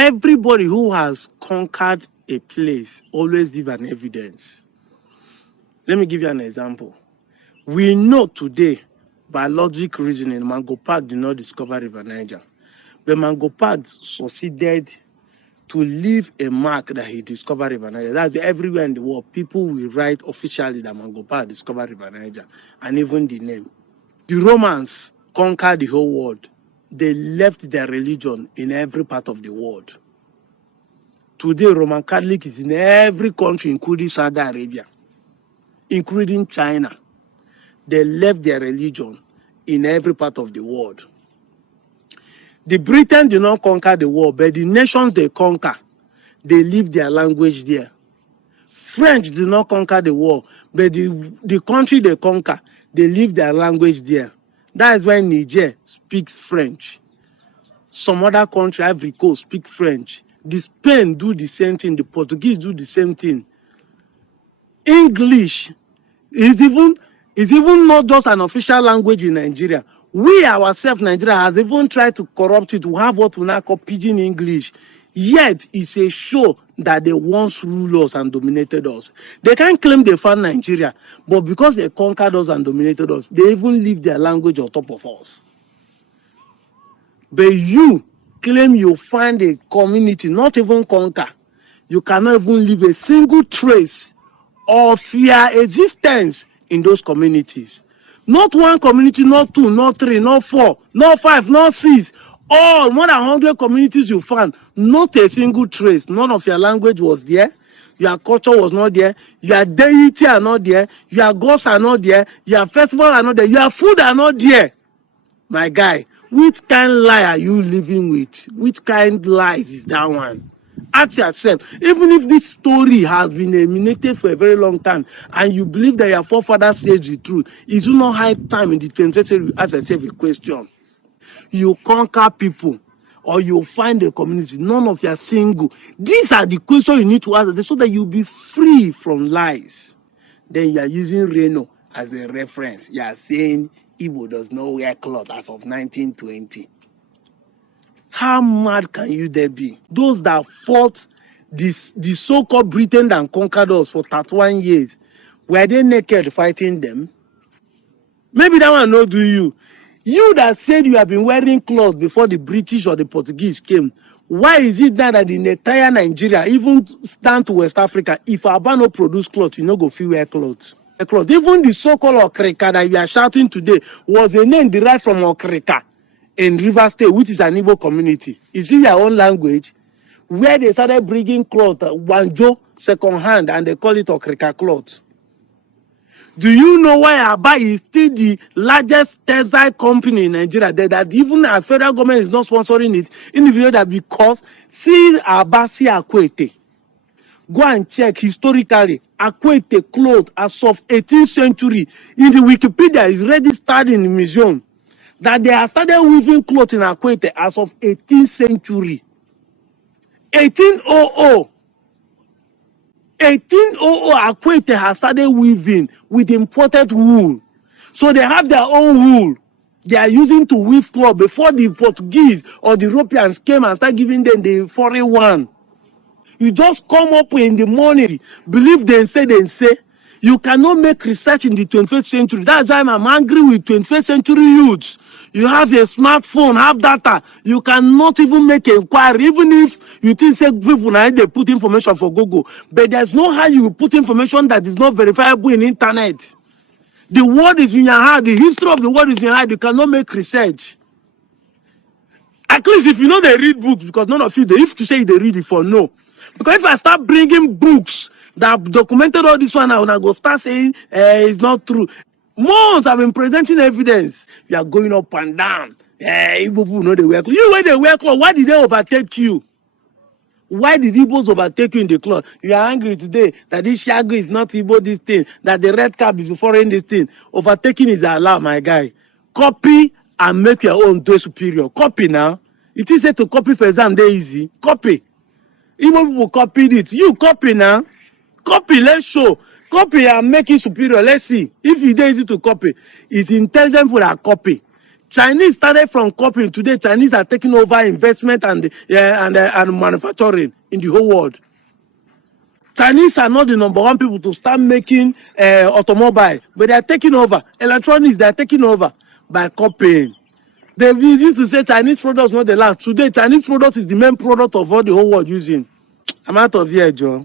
Everybody who has conquered a place always give an evidence. Let me give you an example. We know today, by logic reasoning, Mango Park did not discover River Niger. But Mango Park succeeded to leave a mark that he discovered River Niger. That's everywhere in the world. People will write officially that Mango Park discovered River Niger, and even the name. The Romans conquered the whole world. They left their religion in every part of the world. Today, Roman Catholic is in every country, including Saudi Arabia, including China. They left their religion in every part of the world. The Britain did not conquer the world, but the nations they conquer, they leave their language there. French did not conquer the world, but the country they conquer, they leave their language there. That is why Niger speaks French. Some other country, Ivory Coast, speak French. The Spain do the same thing. The Portuguese do the same thing. English is even not just an official language in Nigeria. We ourselves, Nigeria, has even tried to corrupt it to have what we now call pidgin English. Yet, it's a show that they once ruled us and dominated us. They can't claim they found Nigeria, but because they conquered us and dominated us, they even leave their language on top of us. But you claim you find a community, not even conquer. You cannot even leave a single trace of your existence in those communities. Not one community, not two, not three, not four, not five, not six. All more than 100 communities you found, not a single trace. None of your language was there. Your culture was not there. Your deity are not there. Your gods are not there. Your festival are not there. Your food are not there. My guy, which kind of lie are you living with? Which kind of lies is that one? Ask yourself, even if this story has been emanated for a very long time and you believe that your forefathers said the truth, is it not high time in the 21st century you ask yourself a question? You conquer people or you find a community, none of you are single. These are the questions you need to ask so that you'll be free from lies. Then you are using Reno as a reference. You are saying Igbo does not wear cloth as of 1920. How mad can you there be? Those that fought the so-called Britain that conquered us for 31 years, were they naked fighting them? Maybe that one not do you. You that said you have been wearing clothes before the British or the Portuguese came, why is it that in entire Nigeria, even down to West Africa, if Aba no produce clothes, you no go feel wear clothes? Even the so-called Okrika that you are shouting today was a name derived from Okrika in River State, which is an Igbo community. Is it your own language? Where they started bringing cloth, Wanjo, second hand, and they call it Okrika cloth. Do you know why Aba is still the largest textile company in Nigeria? That even as federal government is not sponsoring it, individually that because see Aba, see Akwete. Go and check historically. Akwete cloth as of 18th century in the Wikipedia is registered in the museum. That they have started weaving clothes in Akwete as of 18th century. 1800. 1800 Akwete has started weaving with imported wool. So they have their own wool they are using to weave cloth before the Portuguese or the Europeans came and started giving them the foreign one. You just come up in the morning, believe they say. You cannot make research in the 21st century. That's why I'm angry with 21st century youths. You have a smartphone, have data. You cannot even make inquiry, even if you think say people now they put information for Google. But there's no how you put information that is not verifiable in internet. The word is in your heart. The history of the word is in your heart. You cannot make research. At least if you know they read books, because none of you, if to say they read it for no. Because if I start bringing books that documented all this one, I will go start saying it's not true. Months I've been presenting evidence. You are going up and down. Igbo people know they wear clothes. You when they wear clothes, why did they overtake you? Why did Igbos overtake you in the cloth? You are angry today that this shago is not Igbo this thing, that the red cap is foreign this thing. Overtaking is allowed, my guy. Copy and make your own day superior. Copy now. It is said to copy for exam, they easy. Copy. Igbo people copied it. You copy now. Copy, let's show. Copy and make it superior. Let's see. If it is easy to copy, it's intelligent for a copy. Chinese started from copying. Today, Chinese are taking over investment and manufacturing in the whole world. Chinese are not the #1 people to start making automobile, but they are taking over. Electronics, they are taking over by copying. They used to say Chinese products not the last. Today, Chinese products is the main product of what the whole world using. I'm out of here, Joe.